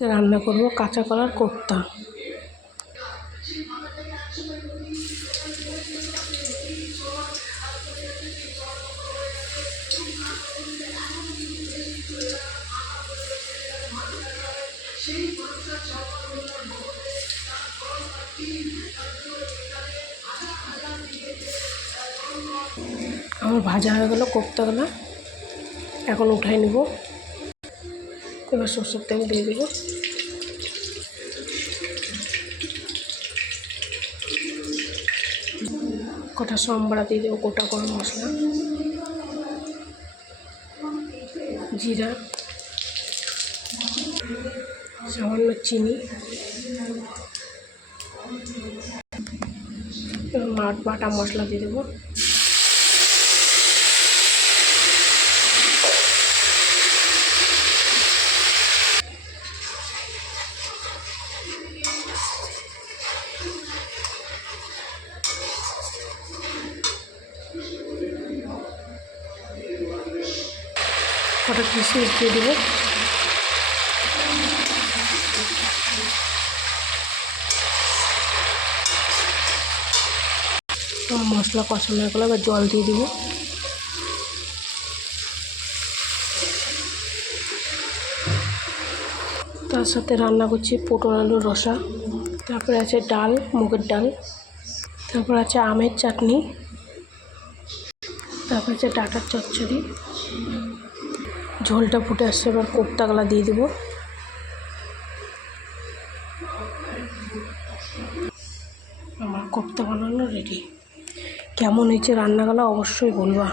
রান্না করব কাঁচা কলার কোপ্তা। আমার ভাজা হয়ে গেল কোপ্তাগুলো, এখন উঠাই নেব। এবার সরষের তেল দিয়ে দেব। কটা সম্বরা দিয়ে দেবো, গোটা গরম মশলা, জিরা, সামান্য চিনি, বাটা মশলা দিয়ে দেবো। কটা কিশমিশ দিয়ে দেবো। মশলা কষানো হয়ে গেলে এবার জল দিয়ে দিব। তার সাথে রান্না করছি পটল আলুর রসা, তারপরে আছে ডাল, মুগের ডাল, তারপর আছে আমের চাটনি, তারপর আছে ডাঁটার চচ্চড়ি। ঝোলটা ফুটে আসছে, এবার কোপ্তাগুলা দিয়ে দেবো। আমার কোপ্তা বানানো রেডি। কেমন হয়েছে রান্নাগুলো অবশ্যই বলবা।